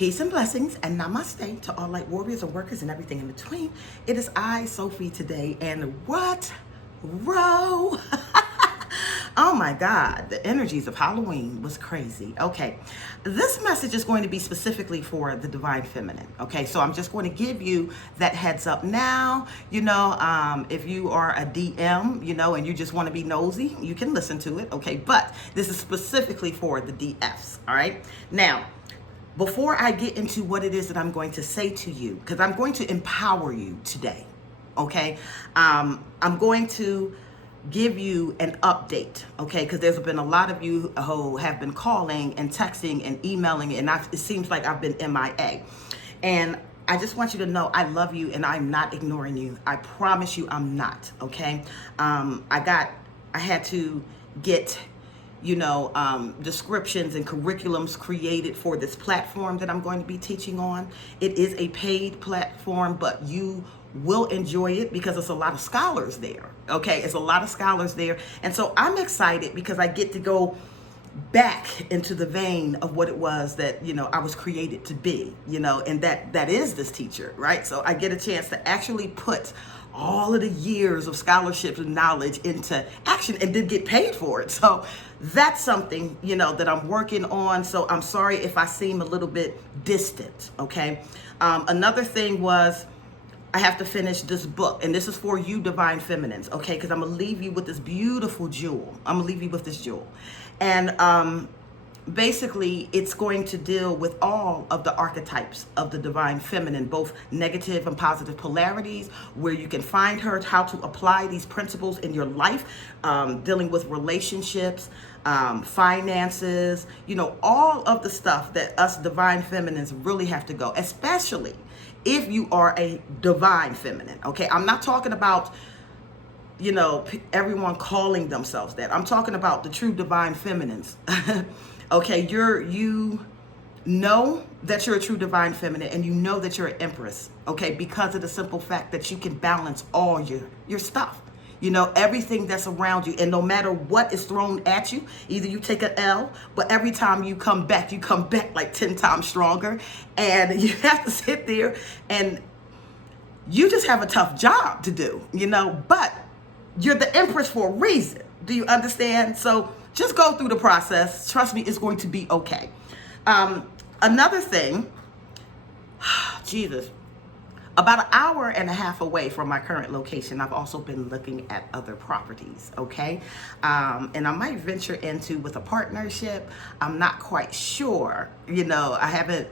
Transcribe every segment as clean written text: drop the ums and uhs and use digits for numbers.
Peace and blessings and namaste to all light warriors and workers and everything in between. It is I, Sophie, today, and what row? Oh my God, the energies of Halloween was crazy. Okay, this message is going to be specifically for the divine feminine. Okay, so I'm just going to give you that heads up now. If you are a DM, and you just want to be nosy, you can listen to it. Okay, but this is specifically for the DFs. All right, now, before I get into what it is that I'm going to say to you, because I'm going to empower you today, okay? I'm going to give you an update, okay? Because there's been a lot of you who have been calling and texting and emailing, and it seems like I've been MIA. And I just want you to know I love you and I'm not ignoring you. I promise you I'm not, okay? I had to get descriptions and curriculums created for this platform that I'm going to be teaching on. It is a paid platform, but you will enjoy it because it's a lot of scholars there. Okay, it's a lot of scholars there. And so I'm excited because I get to go back into the vein of what it was that, I was created to be, and that is this teacher, right? So I get a chance to actually put all of the years of scholarship and knowledge into action and then get paid for it. So that's something, that I'm working on. So I'm sorry if I seem a little bit distant, okay? Another thing was I have to finish this book, and this is for you divine feminines, okay? Because I'm going to leave you with this beautiful jewel. I'm going to leave you with this jewel. And basically, it's going to deal with all of the archetypes of the divine feminine, both negative and positive polarities, where you can find her, how to apply these principles in your life, dealing with relationships, finances, all of the stuff that us divine feminines really have to go, especially if you are a divine feminine, okay? I'm not talking about everyone calling themselves that. I'm talking about the true divine feminines. Okay, you know that you're a true divine feminine, and you know that you're an empress, okay, because of the simple fact that you can balance all your stuff. Everything that's around you, and no matter what is thrown at you, either you take an L, but every time you come back like 10 times stronger, and you have to sit there and you just have a tough job to do, but you're the empress for a reason. Do you understand? So just go through the process. Trust me, it's going to be okay. Another thing, Jesus, about an hour and a half away from my current location, I've also been looking at other properties, okay? And I might venture into with a partnership. I'm not quite sure, I haven't,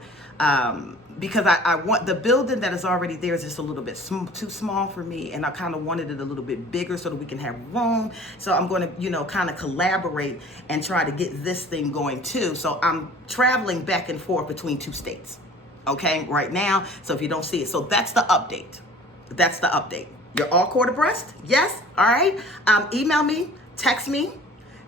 because I want the building that is already there is just a little bit too small for me, and I kind of wanted it a little bit bigger so that we can have room. So I'm going to, kind of collaborate and try to get this thing going too. So I'm traveling back and forth between 2 states. Okay, right now, so if you don't see it, so that's the update. That's the update. You're all caught abreast? Yes? All right. Email me, text me.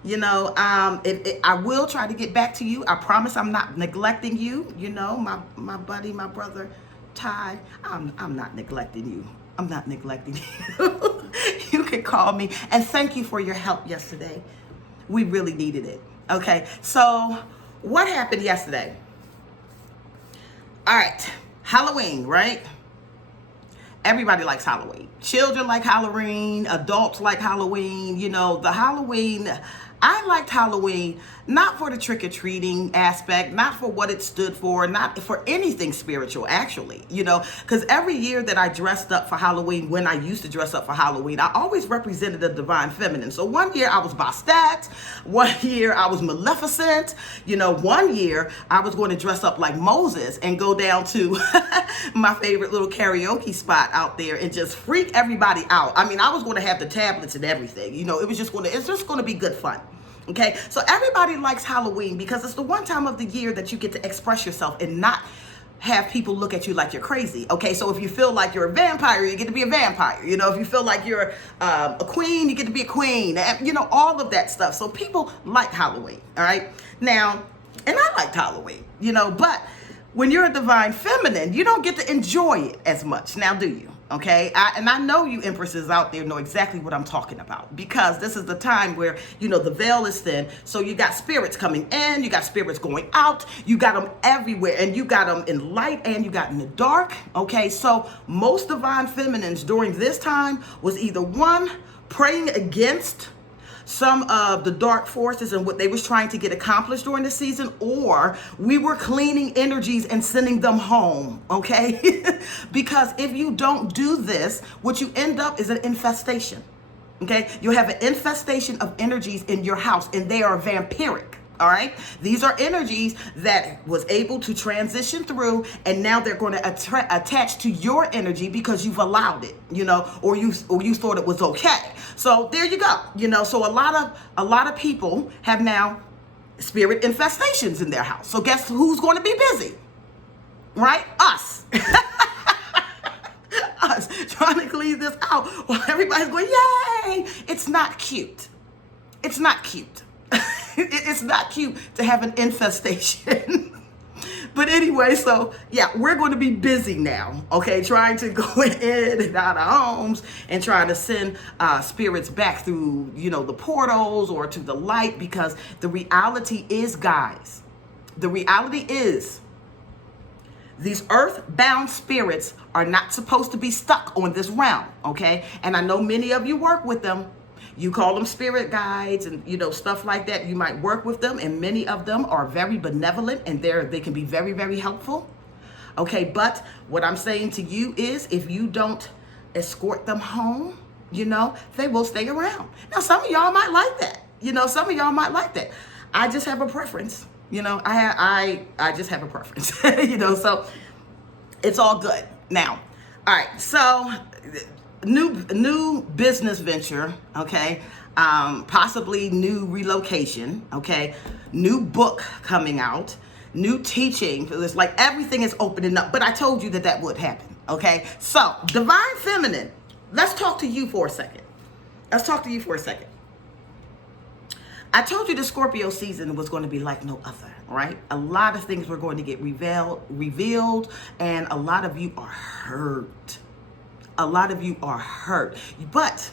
I will try to get back to you. I promise I'm not neglecting you. My buddy, my brother, Ty, I'm not neglecting you. I'm not neglecting you. You can call me. And thank you for your help yesterday. We really needed it. Okay, so what happened yesterday? All right, Halloween, right? Everybody likes Halloween. Children like Halloween, adults like Halloween. The Halloween, I liked Halloween, not for the trick-or-treating aspect, not for what it stood for, not for anything spiritual, actually, because every year that I dressed up for Halloween, when I used to dress up for Halloween, I always represented the divine feminine. So one year I was Bastet, one year I was Maleficent, one year I was going to dress up like Moses and go down to my favorite little karaoke spot out there and just freak everybody out. I mean, I was going to have the tablets and everything, it's just going to be good fun. Okay, so everybody likes Halloween because it's the one time of the year that you get to express yourself and not have people look at you like you're crazy. Okay, so if you feel like you're a vampire, you get to be a vampire. If you feel like you're a queen, you get to be a queen. All of that stuff. So people like Halloween. All right, now, and I liked Halloween. But when you're a divine feminine, you don't get to enjoy it as much. Now, do you? Okay, and I know you empresses out there know exactly what I'm talking about, because this is the time where, the veil is thin. So you got spirits coming in, you got spirits going out, you got them everywhere, and you got them in light and you got in the dark. Okay, so most divine feminines during this time was either one, praying against some of the dark forces and what they was trying to get accomplished during the season, or we were cleaning energies and sending them home, okay? Because if you don't do this, what you end up is an infestation, okay? You have an infestation of energies in your house, and they are vampiric. All right. These are energies that was able to transition through, and now they're going to attach to your energy because you've allowed it, or you thought it was okay. So there you go. So a lot of people have now spirit infestations in their house. So guess who's going to be busy? Right? Us. Us trying to clean this out while everybody's going, yay! It's not cute. It's not cute. It's not cute to have an infestation. But anyway, so yeah, we're going to be busy now, okay, trying to go in and out of homes and trying to send spirits back through, the portals or to the light, because the reality is, guys, the reality is these earth-bound spirits are not supposed to be stuck on this realm, okay? And I know many of you work with them. You call them spirit guides and, stuff like that. You might work with them, and many of them are very benevolent, and they can be very, very helpful. Okay, but what I'm saying to you is, if you don't escort them home, they will stay around. Now, some of y'all might like that. Some of y'all might like that. I just have a preference. I just have a preference. So it's all good. Now, all right, so new business venture, okay, possibly new relocation, okay, new book coming out, new teaching. It's like everything is opening up, but I told you that would happen, okay? So divine feminine, let's talk to you for a second. I told you the Scorpio season was going to be like no other, right? A lot of things were going to get revealed, and a lot of you are hurt. But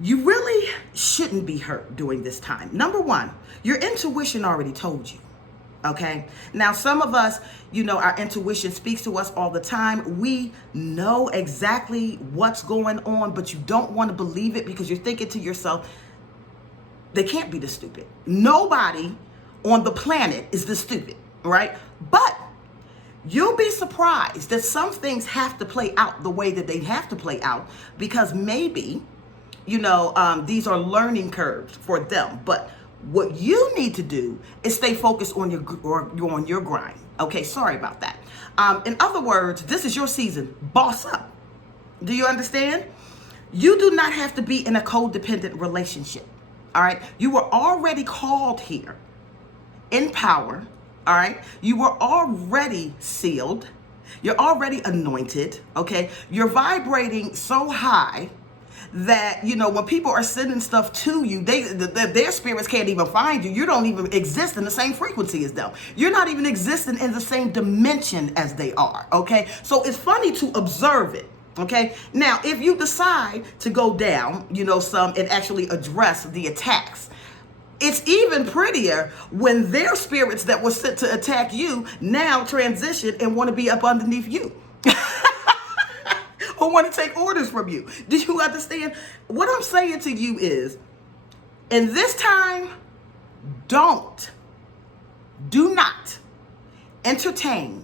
you really shouldn't be hurt during this time. Number one, your intuition already told you, okay? Now, some of us, our intuition speaks to us all the time. We know exactly what's going on, but you don't want to believe it because you're thinking to yourself, they can't be this stupid. Nobody on the planet is this stupid, right? But you'll be surprised that some things have to play out the way that they have to play out, because maybe, these are learning curves for them. But what you need to do is stay focused on your grind. Okay, sorry about that. In other words, this is your season. Boss up. Do you understand? You do not have to be in a codependent relationship. All right. You were already called here in power. All right. You were already sealed. You're already anointed. Okay. You're vibrating so high that, when people are sending stuff to you, their spirits can't even find you. You don't even exist in the same frequency as them. You're not even existing in the same dimension as they are. Okay. So it's funny to observe it. Okay. Now, if you decide to go down, some and actually address the attacks, it's even prettier when their spirits that were sent to attack you now transition and want to be up underneath you or want to take orders from you. Do you understand? What I'm saying to you is, in this time, do not entertain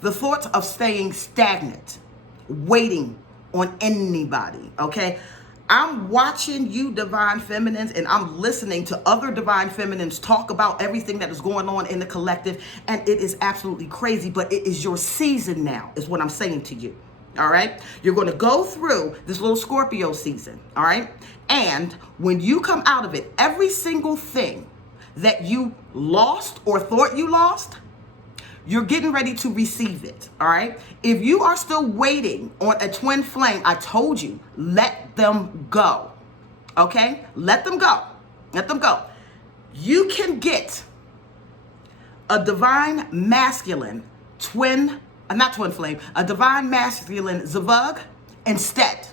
the thoughts of staying stagnant, waiting on anybody, okay? I'm watching you divine feminines, and I'm listening to other divine feminines talk about everything that is going on in the collective, and it is absolutely crazy, but it is your season now, is what I'm saying to you, all right? You're going to go through this little Scorpio season, all right? And when you come out of it, every single thing that you lost or thought you lost, you're getting ready to receive it, all right? If you are still waiting on a twin flame, I told you, let them go, okay? Let them go. Let them go. You can get a divine masculine twin not twin flame, a divine masculine zavug instead,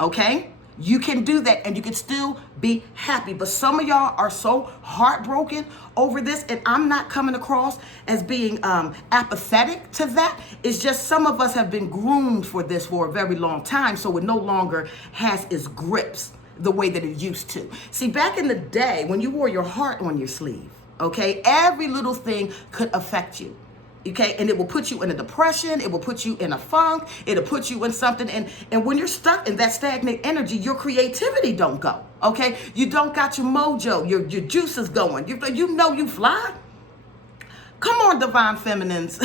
okay? You can do that and you can still be happy. But some of y'all are so heartbroken over this, and I'm not coming across as being apathetic to that. It's just some of us have been groomed for this for a very long time, so it no longer has its grips the way that it used to. See, back in the day when you wore your heart on your sleeve, okay, every little thing could affect you. Okay, and it will put you in a depression, it will put you in a funk, it'll put you in something, and when you're stuck in that stagnant energy, your creativity don't go, okay? You don't got your mojo, your juices going, you know you fly. Come on, divine feminines.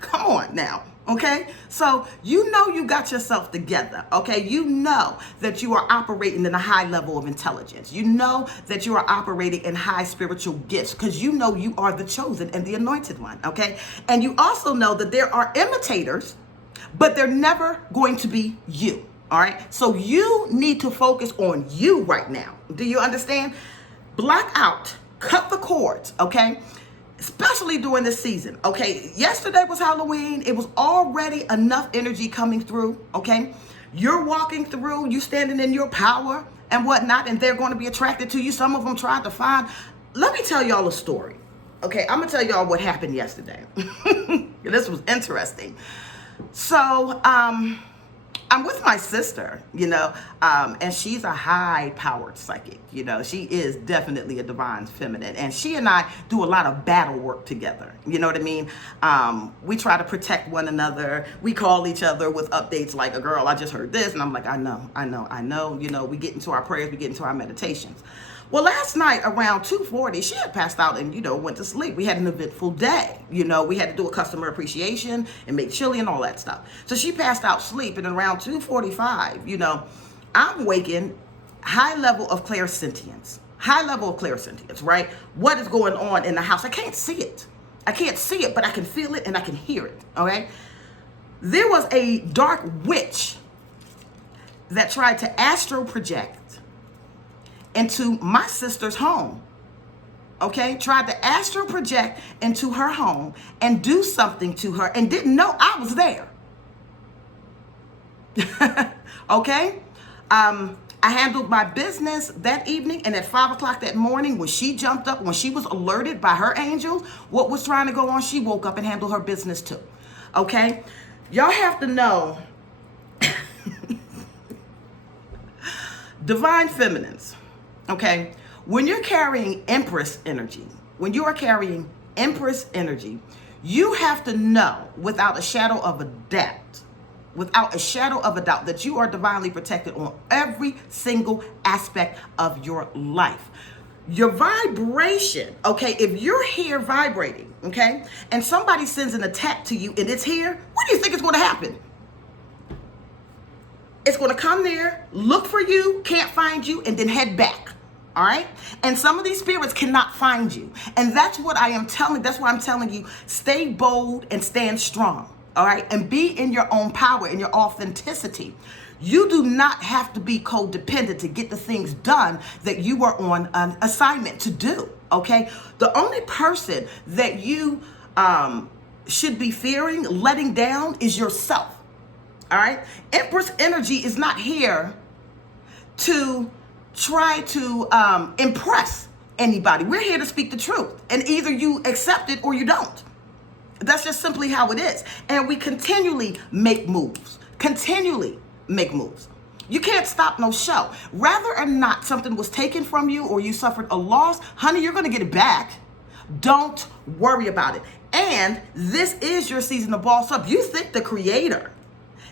Come on now, okay? So you know you got yourself together, okay? You know that you are operating in a high level of intelligence. You know that you are operating in high spiritual gifts because you know you are the chosen and the anointed one, okay? And you also know that there are imitators, but they're never going to be you, all right? So you need to focus on you right now. Do you understand? Block out, cut the cords, okay? Especially during this season, okay? Yesterday was Halloween. It was already enough energy coming through, okay? You're walking through, you standing in your power and whatnot, and they're going to be attracted to you. Some of them tried to find. Let me tell y'all a story, okay? I'm going to tell y'all what happened yesterday. This was interesting. So, I'm with my sister, you know, and she's a high-powered psychic, you know. She is definitely a divine feminine, and she and I do a lot of battle work together, you know what I mean? We try to protect one another. We call each other with updates like, girl, I just heard this, and I'm like, I know, you know, we get into our prayers, we get into our meditations. Well, last night around 2:40, she had passed out and, you know, went to sleep. We had an eventful day. You know, we had to do a customer appreciation and make chili and all that stuff. So she passed out sleep, and around 2:45, you know, I'm waking, high level of clairsentience, right? What is going on in the house? I can't see it. But I can feel it and I can hear it, okay? There was a dark witch that tried to astral project into my sister's home, okay? Tried to astral project into her home and do something to her and didn't know I was there. Okay? I handled my business that evening, and at 5 o'clock that morning, when she jumped up, when she was alerted by her angels what was trying to go on, she woke up and handled her business too, okay? Y'all have to know, divine feminines, okay, when you're carrying Empress energy, you have to know without a shadow of a doubt, that you are divinely protected on every single aspect of your life. Your vibration, okay, if you're here vibrating, okay, and somebody sends an attack to you and it's here, what do you think is going to happen? It's going to come there, look for you, can't find you, and then head back. All right. And some of these spirits cannot find you. And that's why I'm telling you, stay bold and stand strong. All right. And be in your own power, in your authenticity. You do not have to be codependent to get the things done that you are on an assignment to do. Okay. The only person that you should be fearing letting down is yourself. All right. Empress energy is not here to try to impress anybody. We're here to speak the truth, and either you accept it or you don't. That's just simply how it is. And we continually make moves. You can't stop no show. Whether or not something was taken from you or you suffered a loss, honey, you're going to get it back. Don't worry about it. And this is your season to boss up. You think the creator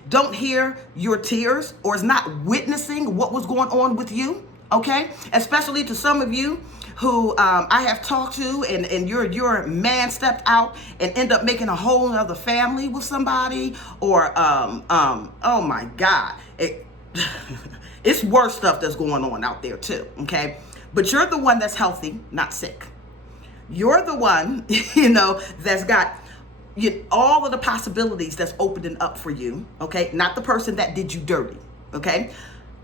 don't hear your tears or is not witnessing what was going on with you? Okay, especially to some of you who I have talked to, and your man stepped out and end up making a whole other family with somebody, or oh my God, it's worse stuff that's going on out there too. Okay, but you're the one that's healthy, not sick. You're the one, you know, that's got all of the possibilities that's opening up for you. Okay, not the person that did you dirty. Okay.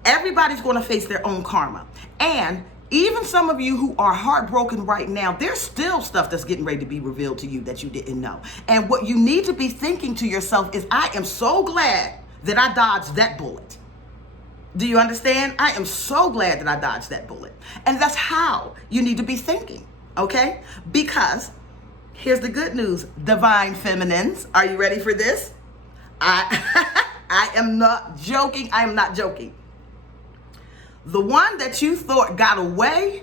Everybody's going to face their own karma. And Even some of you who are heartbroken right now, there's still stuff that's getting ready to be revealed to you that you didn't know. And what you need to be thinking to yourself is, I am so glad that I dodged that bullet. Do you understand? I am so glad that I dodged that bullet. And that's how you need to be thinking, okay? Because here's the good news, divine feminines. Are you ready for this? I am not joking. I am not joking. The one that you thought got away,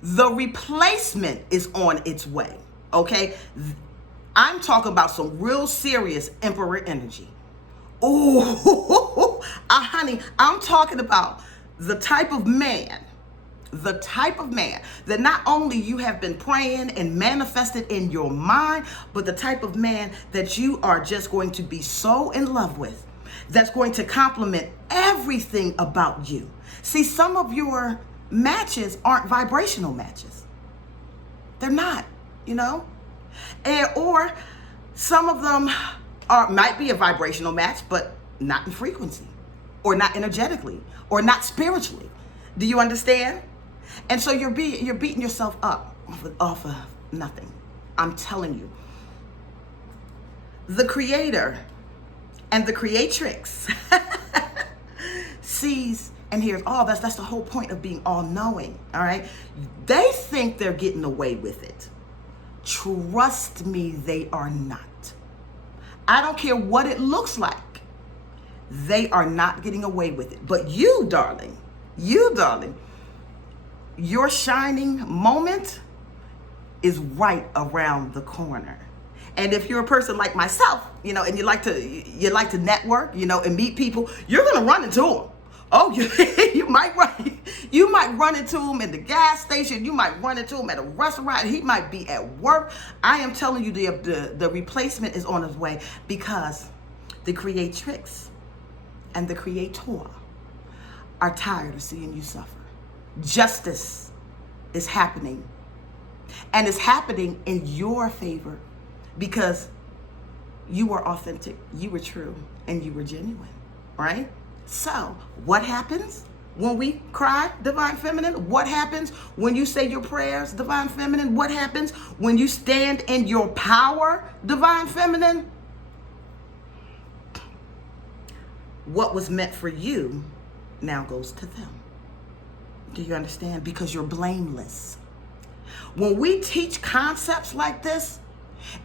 the replacement is on its way, okay? I'm talking about some real serious emperor energy. Oh, honey, I'm talking about the type of man that not only you have been praying and manifested in your mind, but the type of man that you are just going to be so in love with, that's going to complement everything about you. See, some of your matches aren't vibrational matches. They're not, you know? Or some of them might be a vibrational match, but not in frequency, or not energetically, or not spiritually. Do you understand? And so you're beating yourself up off of nothing. I'm telling you. The creator and the creatrix sees and hears all that's the whole point of being all-knowing, all right? They think they're getting away with it. Trust me, they are not. I don't care what it looks like. They are not getting away with it. But you, darling, your shining moment is right around the corner. And if you're a person like myself, you know, and you like to network, you know, and meet people, you're gonna run into them. Oh, you might run into him in the gas station. You might run into him at a restaurant. He might be at work. I am telling you, the replacement is on its way, because the creatrix and the creator are tired of seeing you suffer. Justice is happening, and it's happening in your favor, because you were authentic, you were true, and you were genuine, right? So what happens when we cry, divine feminine? What happens when you say your prayers, divine feminine? What happens when you stand in your power, divine feminine? What was meant for you now goes to them. Do you understand? Because you're blameless. When we teach concepts like this,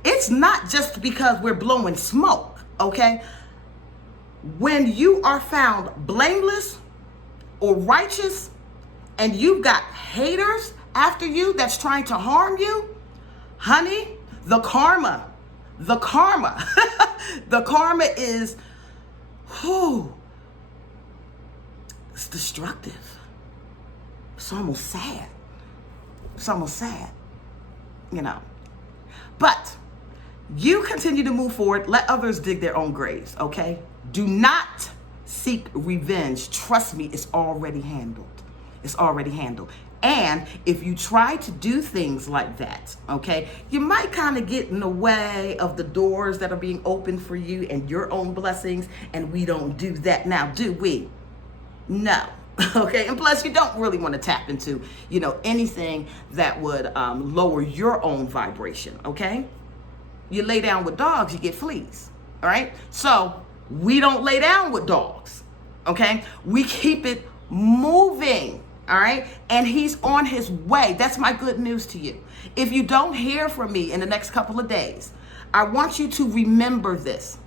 it's not just because we're blowing smoke, okay? When you are found blameless or righteous, and you've got haters after you that's trying to harm you, honey, the karma, the karma is, it's destructive. It's almost sad. It's almost sad, you know. But you continue to move forward. Let others dig their own graves, okay? Do not seek revenge. Trust me, it's already handled. It's already handled. And if you try to do things like that, okay, you might kind of get in the way of the doors that are being opened for you and your own blessings. And we don't do that now, do we? No. Okay, and plus you don't really want to tap into, you know, anything that would lower your own vibration, okay? You lay down with dogs, you get fleas, all right? So we don't lay down with dogs, okay? We keep it moving, all right? And he's on his way. That's my good news to you. If you don't hear from me in the next couple of days, I want you to remember this.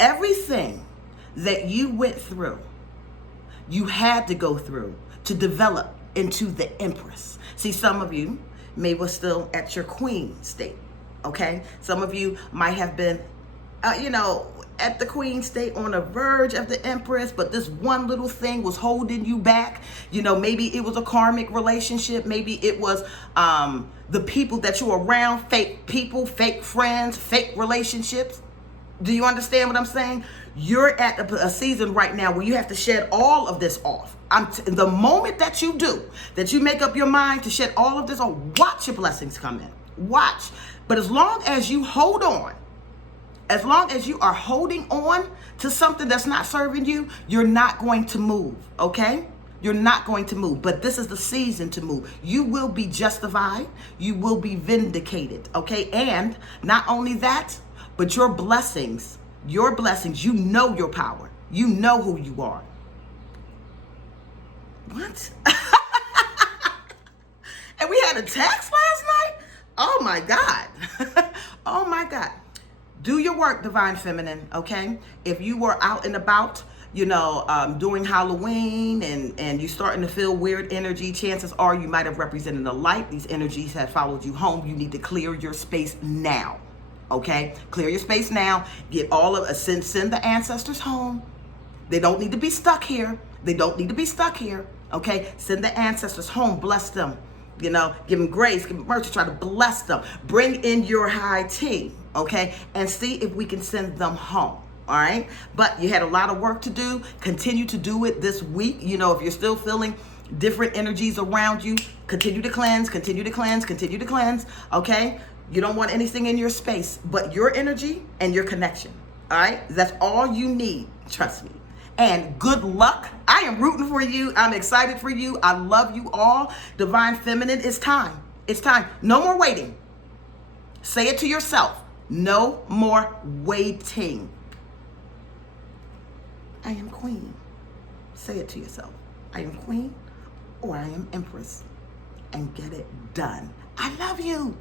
Everything that you went through, you had to go through to develop into the Empress. See, some of you may be still at your queen state, okay? Some of you might have been, you know, at the queen state on the verge of the Empress, but this one little thing was holding you back. You know, maybe it was a karmic relationship. Maybe it was the people that you're around, fake people, fake friends, fake relationships. Do you understand what I'm saying? You're at a season right now where you have to shed all of this off. The moment that you do, that you make up your mind to shed all of this off, watch your blessings come in. Watch. But as long as you hold on, as long as you are holding on to something that's not serving you, you're not going to move, okay? You're not going to move, but this is the season to move. You will be justified. You will be vindicated, okay? And not only that, but your blessings, you know your power. You know who you are. What? And we had a text last night? Oh my God. Oh my God. Do your work, Divine Feminine, okay? If you were out and about, doing Halloween and you're starting to feel weird energy, chances are you might have represented a light. These energies have followed you home. You need to clear your space now, okay? Clear your space now. Get all of send the ancestors home. They don't need to be stuck here. Okay? Send the ancestors home. Bless them. Give them grace, give them mercy, try to bless them. Bring in your high team, okay? And see if we can send them home, all right? But you had a lot of work to do. Continue to do it this week. If you're still feeling different energies around you, continue to cleanse, okay? You don't want anything in your space but your energy and your connection, all right? That's all you need, trust me. And good luck. I am rooting for you. I'm excited for you. I love you all. Divine Feminine, it's time. It's time. No more waiting. Say it to yourself. No more waiting. I am queen. Say it to yourself. I am queen or I am empress. And get it done. I love you.